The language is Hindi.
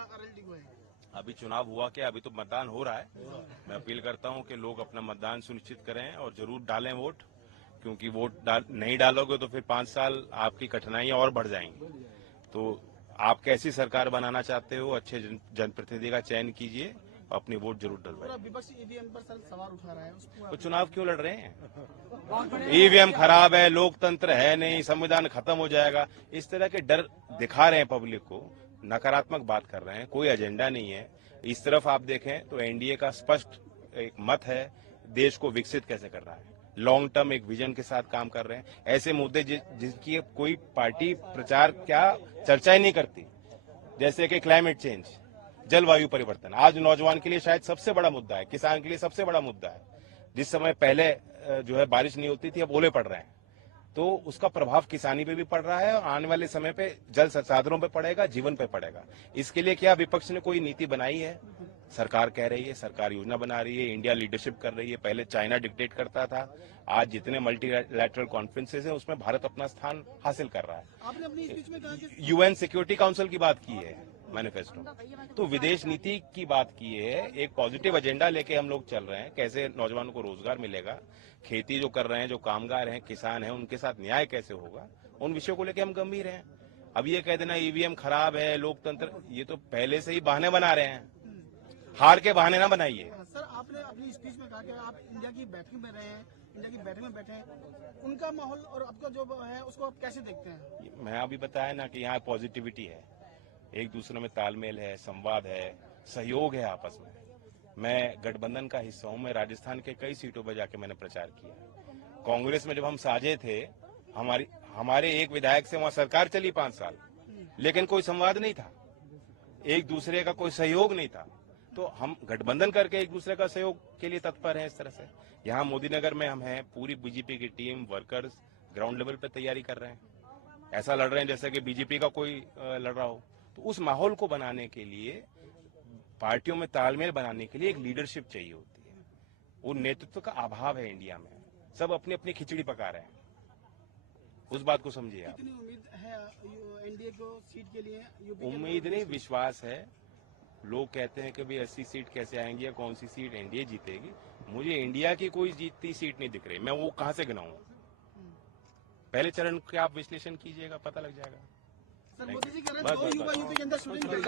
RLD को है? अभी चुनाव हुआ क्या, अभी तो मतदान हो रहा है। मैं अपील करता हूं कि लोग अपना मतदान सुनिश्चित करें और जरूर डालें वोट, क्योंकि वोट नहीं डालोगे तो फिर 5 साल आपकी कठिनाइयां और बढ़ जाएंगी। तो आप कैसी सरकार बनाना चाहते हो, अच्छे जनप्रतिनिधि का चयन कीजिए, अपनी वोट जरूर डलवाइए। विपक्ष ईवीएम पर सर सवाल उठा रहा है, उसको तो चुनाव क्यों लड़ रहे हैं? ईवीएम खराब है, लोकतंत्र है नहीं, संविधान खत्म हो जाएगा, इस तरह के डर दिखा रहे हैं पब्लिक को, नकारात्मक बात कर रहे हैं, कोई एजेंडा नहीं है। इस तरफ आप देखें तो एनडीए का स्पष्ट एक मत है, देश को विकसित कैसे कर रहा है, लॉन्ग टर्म एक विजन के साथ काम कर रहे हैं। ऐसे मुद्दे जिसकी कोई पार्टी प्रचार क्या चर्चा ही नहीं करती, जैसे कि क्लाइमेट चेंज, जलवायु परिवर्तन, आज नौजवान के लिए शायद सबसे बड़ा मुद्दा है, किसान के लिए सबसे बड़ा मुद्दा है। जिस समय पहले जो है बारिश नहीं होती थी, अब ओले पड़ रहे हैं, तो उसका प्रभाव किसानी पे भी पड़ रहा है और आने वाले समय पे जल संसाधनों पे पड़ेगा, जीवन पे पड़ेगा। इसके लिए क्या विपक्ष ने कोई नीति बनाई है? सरकार कह रही है, सरकार योजना बना रही है, इंडिया लीडरशिप कर रही है। पहले चाइना डिक्टेट करता था, आज जितने मल्टीलैटरल कॉन्फ्रेंसेस हैं उसमें भारत अपना स्थान हासिल कर रहा है। आपने अपनी स्पीच में कहा कि यूएन सिक्योरिटी काउंसिल की बात की है मैनिफेस्टो, तो विदेश नीति की बात की है। एक पॉजिटिव एजेंडा लेके हम लोग चल रहे हैं, कैसे नौजवानों को रोजगार मिलेगा, खेती जो कर रहे हैं, जो कामगार हैं, किसान हैं, उनके साथ न्याय कैसे होगा, उन विषयों को लेके हम गंभीर हैं। अब ये कह देना ईवीएम खराब है, लोकतंत्र, ये तो पहले से ही बहाने बना रहे हैं, हार के बहाने ना बनाइए। सर आपने अपनी स्पीच में कहा कि आप इंडिया की बैठक में रहे हैं, इंडिया की बैठक में बैठे हैं, उनका माहौल और आपका जो है उसको आप कैसे देखते हैं? मैं अभी बताया ना कि यहाँ पॉजिटिविटी है, एक दूसरे में तालमेल है, संवाद है, सहयोग है आपस में। मैं गठबंधन का हिस्सा हूं, मैं राजस्थान के कई सीटों पर जाके मैंने प्रचार किया। कांग्रेस में जब हम साझे थे, हमारे एक विधायक से वहां सरकार चली 5 साल, लेकिन कोई संवाद नहीं था, एक दूसरे का कोई सहयोग नहीं था। तो हम गठबंधन करके एक दूसरे का सहयोग के लिए तत्पर हैं। इस तरह से यहाँ मोदी नगर में हम हैं, पूरी बीजेपी की टीम, वर्कर्स ग्राउंड लेवल पर तैयारी कर रहे हैं, ऐसा लड़ रहे हैं जैसे कि बीजेपी का कोई लड़ रहा हो। तो उस माहौल को बनाने के लिए, पार्टियों में तालमेल बनाने के लिए एक लीडरशिप चाहिए होती है। वो नेतृत्व का अभाव है इंडिया में, सब अपनी अपनी खिचड़ी पका रहे हैं, उस बात को समझिए आप। कितनी उम्मीद है एनडीए को सीट के लिए? उम्मीद नहीं, विश्वास है। लोग कहते हैं कि भाई 80 सीट कैसे आएंगी या कौन सी सीट एनडीए जीतेगी। मुझे इंडिया की कोई जीतती सीट नहीं दिख रही, मैं वो कहां से गिनाऊं? पहले चरण का आप विश्लेषण कीजिएगा, पता लग जाएगा। सर मोदी जी कह रहे हैं 2 युवा यूपी के अंदर शूटिंग